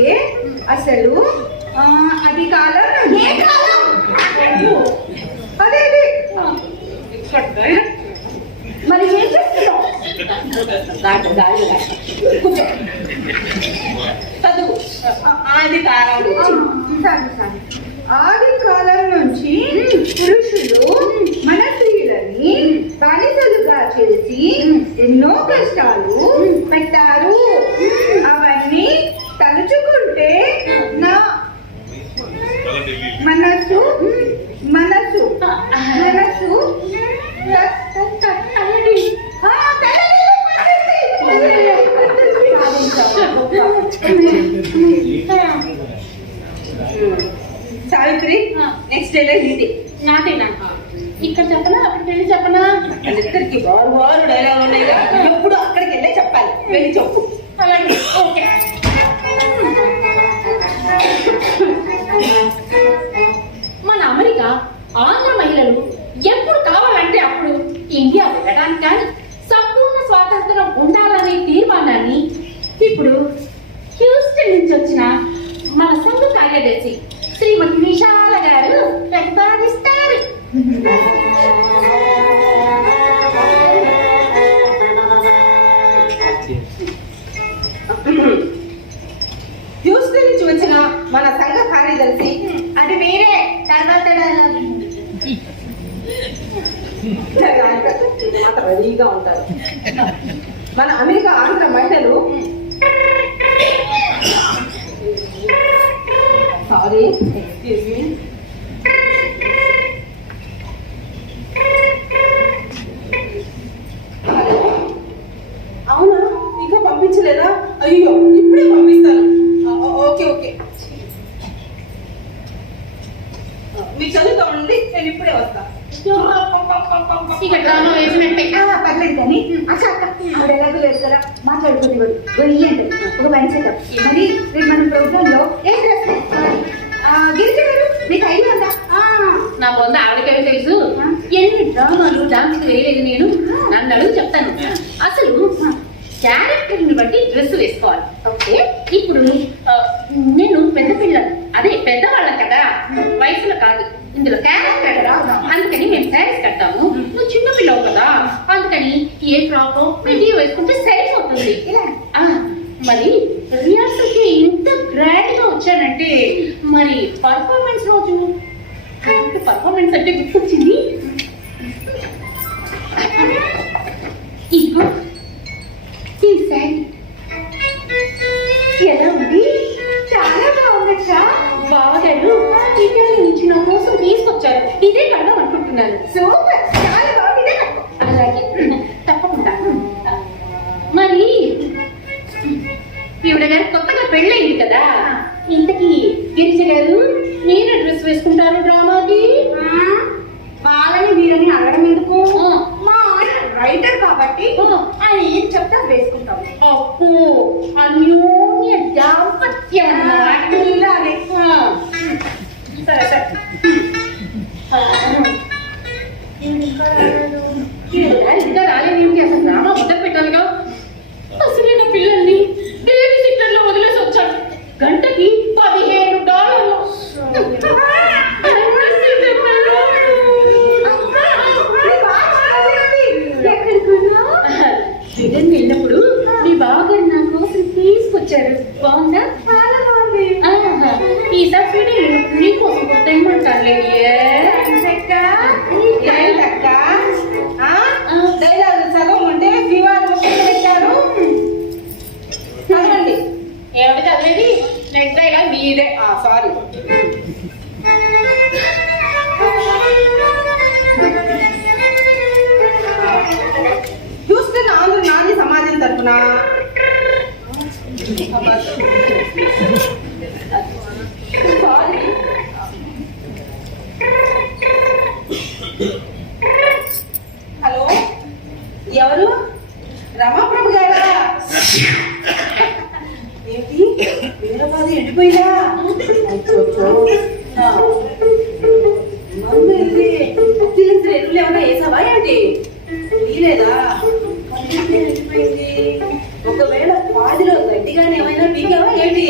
Okay. అసలు అది కాలం? ఏ కాలం? అదే అదే. మరి ఏం చేస్తున్నావు. చదువు. ఆది కాలం. ఆ, నుంచి. సరే సరే. ఆది కాలం నుంచి పురుషులు మన స్త్రీలని బానిసలుగా చేసి ఎన్నో కష్టాలు సావిత్రి. నెక్స్ట్ డైలాగ్ ఇది నాదేనా ఇక్కడ చెప్పనా? అక్కడికి వెళ్ళి చెప్పనా? వాళ్ళిద్దరికి వారు వారు డైలాగ్ ఉన్నాయి. ఎప్పుడు అక్కడికి వెళ్ళే చెప్పాలి. వెళ్ళి చెప్పు. అలాగే. ఓకే. మన అమెరికా ఆంధ్ర మహిళలు ఎప్పుడు కావాలంటే అప్పుడు ఇండియా వెళ్ళడానికి కానీ సంపూర్ణ స్వాతంత్రం ఉండాలనే తీర్మానాన్ని ఇప్పుడు నుంచి వచ్చిన మన సంఘ కార్యదర్శి శ్రీమతి విశాల గారు ప్రతిపాదిస్తారు. హ్యూస్టన్ నుంచి వచ్చిన మన సంఘ కార్యదర్శి అది వేరే తర్వాత మాత్రం రెడీగా ఉంటారు. మన అమెరికా ఆంధ్ర మహిళలు సారీ ఎక్స్క్యూజ్ మీ అవునా? ఇంకా పంపించలేదా? అయ్యో ఇప్పుడే పంపిస్తాను. Okay okay. మీరు చదువుతా ఉండండి నేను ఇప్పుడే వస్తా. ఇక డ్రామా వేసినట్టే ఆ, పర్లేదు కానీ. అక్క ఆవిడ ఎలాగో లేదు కదా. మాట్లాడుకుని వెయ్యి అంటే ఒక పని డ్రామాలు డాన్స్ వేయలేదు నేను. నన్ను అడుగు చెప్తాను. అసలు క్యారెక్టర్ని బట్టి డ్రెస్ వేసుకోవాలి. ఓకే? ఇప్పుడు నేను పెద్ద పిల్లలు. అదే పెద్దవాళ్ళం కదా. వయసులో కాదు. ఇందులో క్యారెక్టర్ కదా. అందుకని మేము శారీస్ కడతాము. నువ్వు చిన్న పిల్లవు కదా. అందుకని ఏ ఫ్రాక్ మెటీ వేసుకుంటే సైజ్ అవుతుంది. ఇలా. ఆ, మరి రిహార్సల్కి ఇంత గ్రాండ్గా వచ్చానంటే మరి పర్ఫార్మెన్స్ రోజు? పర్ఫార్మెన్స్ అంటే గుర్తొచ్చింది. అనుకుంటున్నాను సూపర్ ఇదే డైలాగ్ సారీ. హ్యూస్టన్ ఆంధ్ర నాది సమాజం తరఫున సారీ హలో ఎవరు? రమాప్రభు గారా? ఏంటి వీరబాధ ఎండిపోయిందా అచ్చచ్చో. మమ్మీ ఇది అత్తిలించిన ఎరువులు ఏమైనా వేసావా ఏంటి తీయలేదా మమ్మీ ఎండిపోయింది ఒకవేళ పాదిలో గట్టిగానే ఏమైనా పీకావా ఏంటి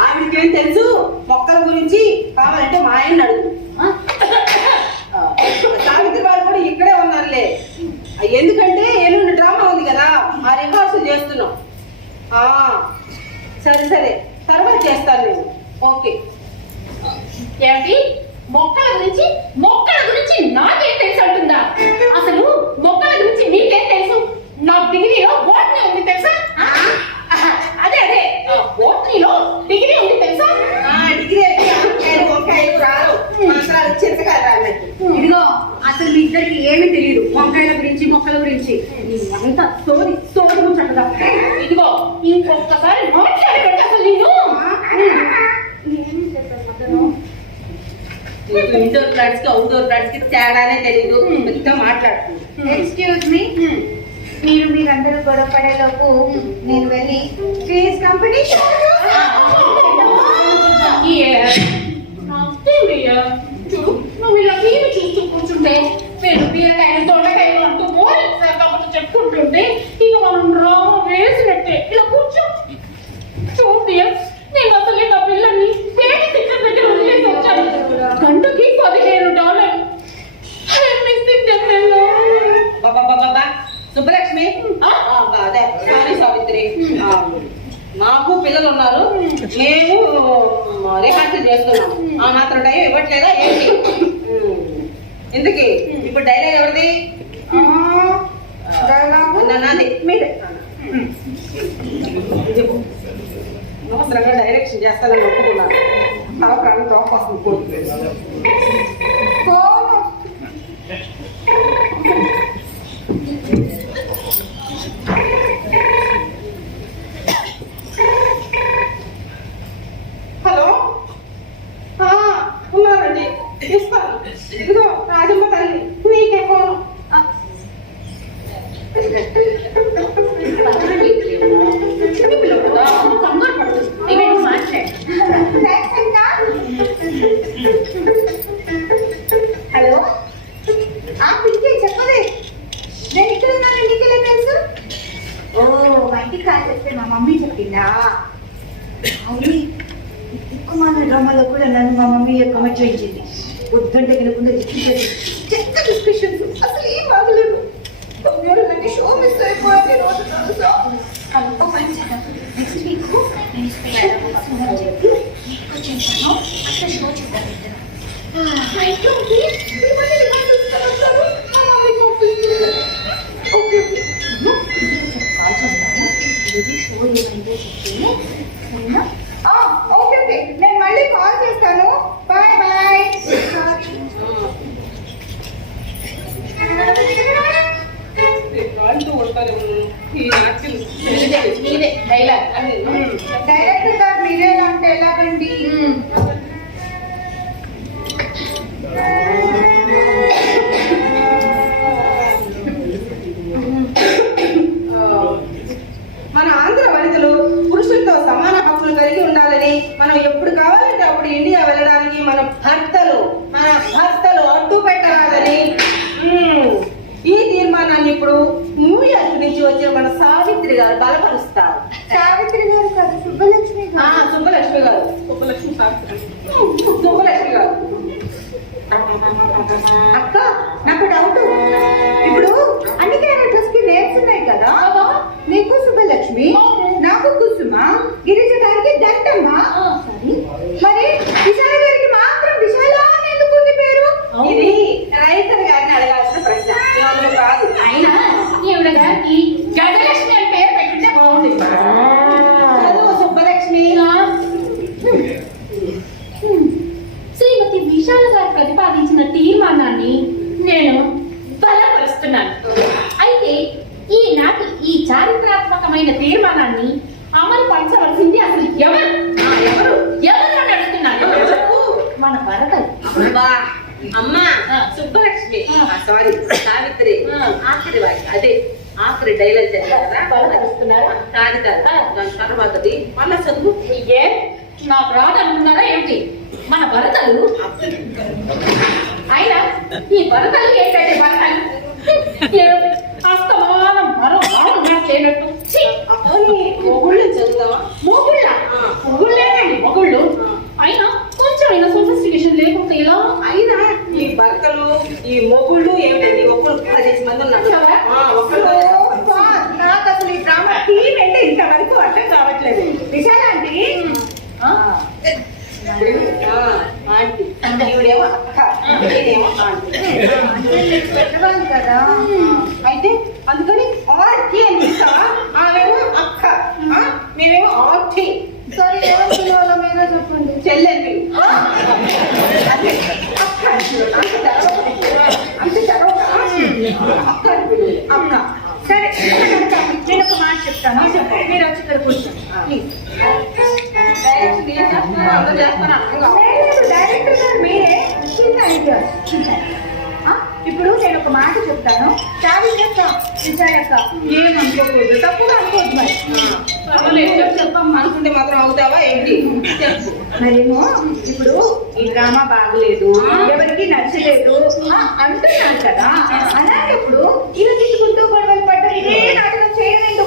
ఆవిడకేం తెలుసు? మొక్కల గురించి కావాలంటే మా ఆయన అడుగు. ఆ, సావిత్రి వాళ్ళు కూడా ఇక్కడే ఉన్నారులే. ఎందుకంటే ఎల్లుండి డ్రామా ఉంది కదా ఆ రిహార్సల్ చేస్తున్నాం. ఆ, సరే సరే. తర్వాత చేస్తాను నేను. ఓకే. ఏమిటి? మొక్కల గురించి మొక్కల గురించి నాకేం తెలుసు అంటుందా అసలు మొక్కల గురించి నీకేం తెలుసు నా డిగ్రీలో బోటనీ ఉంది తెలుసా ఆ? అదే అదే బోటనీలో డిగ్రీ ఉంది తెలుసా ఆ, డిగ్రీ అయితే ఆనపకాయలు, వంకాయలు రారు మంత్రాలు చింతకాయలు రానట్టు ఇదిగో అసలు మీ ఇద్దరికి ఏమీ తెలియదు వంకాయల గురించి మొక్కల గురించి అంతా సోది సోది ముచ్చటగా ఇదిగో ఇంకొకసారి మాట్లాడకండి అసలు నేను ఏమీ చెప్పారు మధ్యలో నీకు ఇండోర్ ప్లాంట్స్కి అవుట్డోర్ ప్లాంట్స్కి తేడానే తెలియదు ఇంకా మాట్లాడుతుంది ఎక్స్క్యూజ్ మీ మీరు మీరందరూ గొడవ పడేలోపు నేను వెళ్ళి ప్లీజ్ కంపెనీ చూడు నువ్వు ఇలా టీవీ చూస్తూ కూర్చుంటే మీరు బీరకాయలు దొండకాయలు అంటూ బోరింగ్ చెప్పుకుంటుంటే ఇక మనం డ్రామా వేసినట్టే ఇలా కూర్చో చూడు dear, నేను అసలు నా పిల్లని పేట టీచర్ దగ్గర వదిలేసి వచ్చాను గంటకి పదిహేను డాలర్ మిస్సింగ్ చెప్పాను బాబా సుబ్బలక్ష్మి ఆ? ఆ, బా, అదే సారీ సావిత్రి ఆ, మాకు పిల్లలు ఉన్నారు మేము రిహార్సల్ చేస్తున్నాం ఆ మాత్రం టైం ఇవ్వట్లేదా ఏంటి. ఇంతకీ ఇప్పుడు డైలాగ్ ఎవరిది? నాది. డైరెక్షన్ చేస్తానని ఒప్పుకున్నాను. తల ప్రాణం తోక నన్ను మా మమ్మీ యొక్క మధ్య చేయించింది పొద్దుంటే వినకుండా చెత్త డిస్కషన్స్ అసలు ఏం బాగలేదు కొన్ని షో మిస్ అయిపోయింది రోజు తెలుసా? ఓ పని చేద్దాం నెక్స్ట్ వీక్ నేను స్పెషల్ వస్తుందని చెప్పి మీకు చేశాను అక్కడ షో చూద్దాం ఇద్దరం. మా ఇంట్లో ఉంది. భర్తలు మన భర్తలు అడ్డు పెట్టరాదని. ఈ తీర్మానాన్ని ఇప్పుడు న్యూయార్క్ నుంచి వచ్చిన మన సావిత్రి గారు బలపరుస్తారు. సావిత్రి గారు కాదు సుబ్బలక్ష్మి సుబ్బలక్ష్మి గారు. సుబ్బలక్ష్మి సావిత్రి. సుబ్బలక్ష్మి గారు. అక్క నాకు డౌట్ నేను బలపరుస్తున్నాను. అయితే ఈనాటి ఈ చారిత్రాత్మకమైన తీర్మానాన్ని అమలు పరచవలసింది అసలు ఎవరు? ఎవరు? ఎవరు అని అడుగుతున్నారు? మన భరత అమ్మా సుబ్బలక్ష్మి. సారీ సావిత్రి. ఆఖరి అదే ఆఖరి డైలాగ్ చేస్తున్నారా కాదు? కాదు తర్వాతది. మళ్ళా చదువు. ఏ? నాకు రాదు అనుకున్నారా ఏమిటి మన భరతలు అయినా ఈ భరతలు ఏంటంటే ఏ- అస్తమానం మరో మాట్లాడినట్టు ఛీ! పోనీ మొగుళ్ళు చదువుదామా మొగుళ్ళ. మొగుళ్ళేనండి మొగుళ్ళు. అయినా కొంచెమైనా సోఫిస్టికేషన్ లేకుండా ఇలా అయినా ఈ భర్తలు ఈ మొగుళ్ళు ఏమిటండి? ఒక్కరు పదిహేను మంది ఉన్నారు. నాకు అసలు ఈ డ్రామా ఏంటి ఇంతవరకు అర్థం కావట్లేదు. ఆంటీ. ఈవిడేమో అక్క పెద్దవాళ్ళు కదా. అయితే అందుకని ఆర్టీ అని పిలుస్తావా? ఆమెమో అక్క మేమేమో ఆర్టీ సరే ఎవరు పిలవాలో మీరే చెప్పండి. చెల్లెలు. అక్క అంతే తర్వాత అక్క. అక్క సరే నేను ఒక మాట చెప్తాను. మీరు వచ్చి ఇక్కడ కూర్చోండి. డైరెక్ట్ నేను చేస్తాను అందరూ చేస్తాను అర్థం వెళ్ళిపోయారు ఇప్పుడు నేను ఒక మాట చెప్తాను. చావిక విచారక్క అనుకోకూడదు. తప్పుగా అనుకోవద్దు మరి. అనుకుంటే మాత్రం అవుతావా ఏంటి? మరేమో ఇప్పుడు ఈ డ్రామా బాగలేదు. ఎవరికి నచ్చలేదు. అంటున్నారు కదా. అలాంటప్పుడు ఇలా తీసుకుంటూ గొడవలు పడ్డం ఇదే నాటకం చేయలేదు